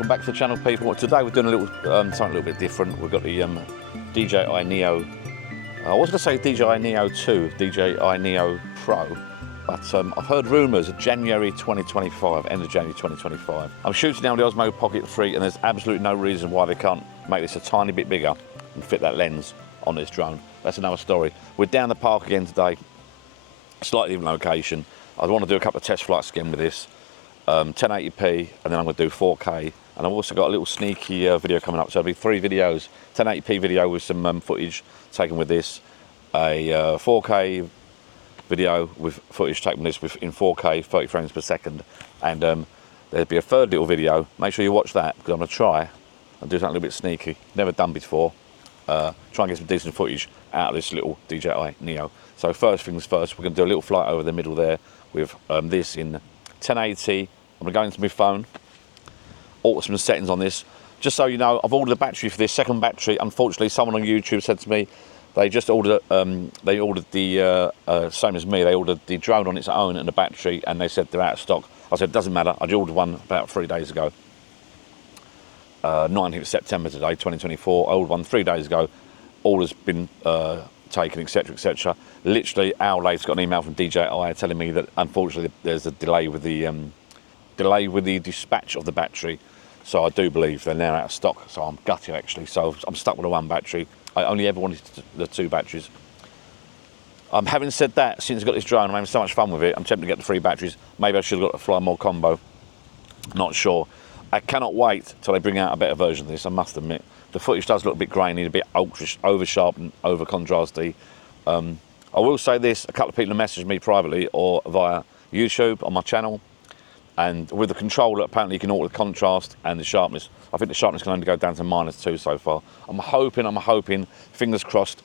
welcome back to the channel, people. Today we're doing a little something a little bit different. We've got the DJI Neo. I was going to say DJI Neo 2, DJI Neo Pro, but I've heard rumours of January 2025, end of January 2025. I'm shooting now with the Osmo Pocket 3, and there's absolutely no reason why they can't make this a tiny bit bigger and fit that lens on this drone. That's another story. We're down the park again today, slightly different location. I want to do a couple of test flights again with this. 1080p, and then I'm going to do 4K, and I've also got a little sneaky video coming up, so there'll be 3 videos. 1080p video with some footage taken with this, a 4K video with footage taken with this in 4K 30 frames per second, and there'll be a third little video. Make sure you watch that, because I'm going to try and do something a little bit sneaky, never done before. Try and get some decent footage out of this little DJI Neo. So first things first, we're going to do a little flight over the middle there with this in 1080. I'm going to go into my phone, alter some settings on this. Just so you know, I've ordered a battery for this, second battery. Unfortunately, someone on YouTube said to me, they just ordered, the, same as me, they ordered the drone on its own and the battery, and they said they're out of stock. I said, it doesn't matter, I ordered one about 3 days ago. 19th September today, 2024, I ordered one 3 days ago. Order's been taken, etc, etc. Literally, an hour later, got an email from DJI telling me that unfortunately there's a delay with the dispatch of the battery. So I do believe they're now out of stock. So I'm gutted actually. So I'm stuck with a 1 battery. I only ever wanted the 2 batteries. Having said that, since I got this drone, I'm having so much fun with it. I'm tempted to get the 3 batteries. Maybe I should have got a Fly More combo. Not sure. I cannot wait till they bring out a better version of this. I must admit, the footage does look a bit grainy, a bit over sharp and over contrasty. I will say this: a couple of people have messaged me privately or via YouTube on my channel, and with the controller, apparently you can alter the contrast and the sharpness. I think the sharpness can only go down to -2 so far. I'm hoping, fingers crossed,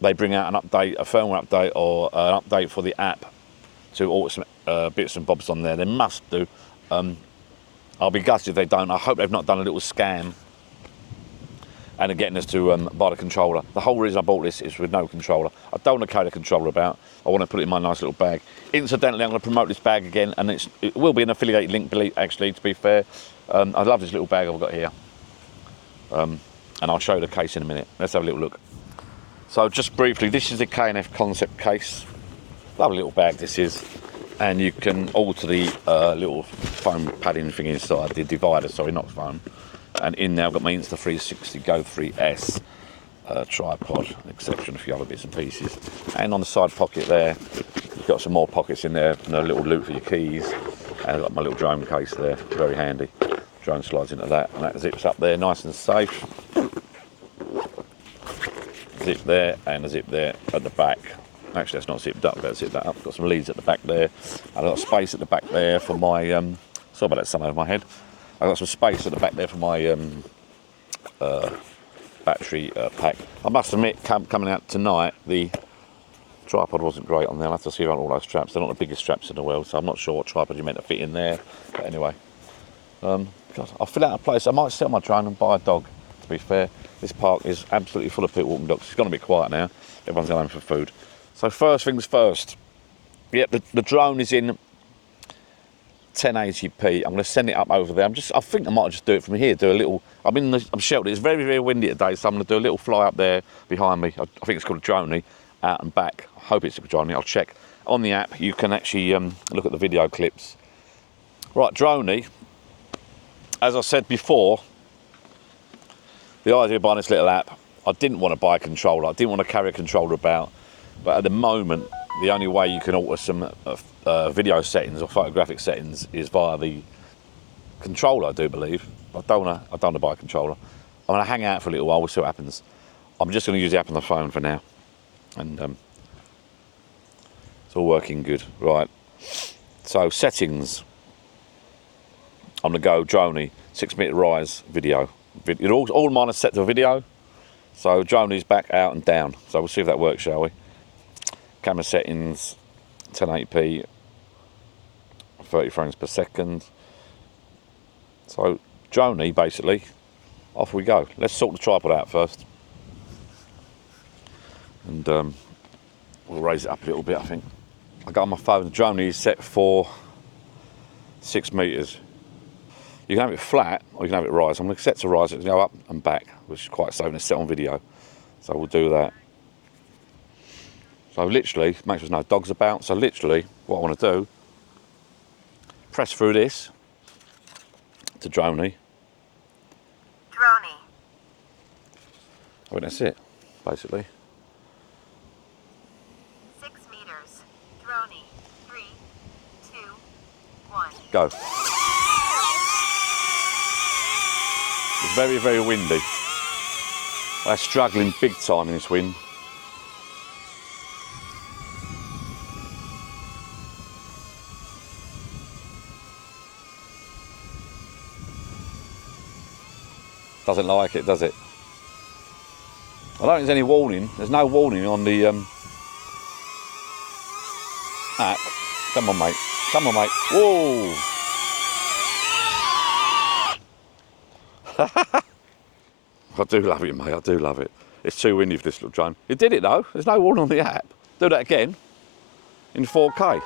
they bring out an update, a firmware update, or an update for the app to alter some bits and bobs on there. They must do. I'll be gutted if they don't. I hope they've not done a little scam and are getting us to buy the controller. The whole reason I bought this is with no controller. I don't want to carry the controller about. I want to put it in my nice little bag. Incidentally, I'm going to promote this bag again, and it will be an affiliated link, actually, to be fair. I love this little bag I've got here. And I'll show you the case in a minute. Let's have a little look. So just briefly, this is the K&F concept case. Lovely little bag this is. And you can alter the little foam padding thing inside, the divider, sorry, not foam. And in there I've got my Insta360 Go 3S tripod, etc, and a few other bits and pieces. And on the side pocket there, you've got some more pockets in there, and a little loop for your keys. And I've got my little drone case there, very handy. Drone slides into that, and that zips up there, nice and safe. Zip there, and a zip there at the back. Actually, that's not zipped up, better zip that up. Got some leads at the back there. I've got space at the back there for my, sorry about that sun over my head. I've got some space at the back there for my battery pack. I must admit, coming out tonight, the tripod wasn't great on there. I'll have to see around all those straps. They're not the biggest straps in the world, so I'm not sure what tripod you meant to fit in there. But anyway, God, I'll fill out a place. I might sell my drone and buy a dog, to be fair. This park is absolutely full of people walking dogs. It's gone a bit quiet now. Everyone's going home for food. So first things first, yep, the drone is in 1080p. I'm going to send it up over there. I think I might just do it from here. Do a little. I'm sheltered. It's very, very windy today, so I'm going to do a little fly up there behind me. I think it's called a drone, out and back. I hope it's a drone. I'll check on the app. You can actually look at the video clips. Right, drone. As I said before, the idea of buying this little app, I didn't want to buy a controller. I didn't want to carry a controller about. But at the moment, the only way you can alter some video settings or photographic settings is via the controller, I do believe. I don't want to buy a controller. I'm going to hang out for a little while, we'll see what happens. I'm just going to use the app on the phone for now. And it's all working good. Right. So settings. I'm going to go drone, 6-meter rise video. All mine are set to video. So drone is back, out and down. So we'll see if that works, shall we? Camera settings, 1080p, 30 frames per second. So drone basically, off we go. Let's sort the tripod out first. And we'll raise it up a little bit, I think. I got on my phone, the drone is set for 6 meters. You can have it flat or you can have it rise. I'm going to set to rise, it can go up and back, which is quite slow and it's set on video. So we'll do that. So literally, make sure there's no dogs about. So literally, what I want to do, press through this to droney. Droney. I think that's it, basically. 6 meters. Droney. 3, 2, 1. Go. It's very, very windy. I'm struggling big time in this wind. Doesn't like it, does it? I don't think there's any warning. There's no warning on the app. Come on, mate. Come on, mate. Whoa! I do love it, mate. I do love it. It's too windy for this little drone. It did it though. There's no warning on the app. Do that again in 4K.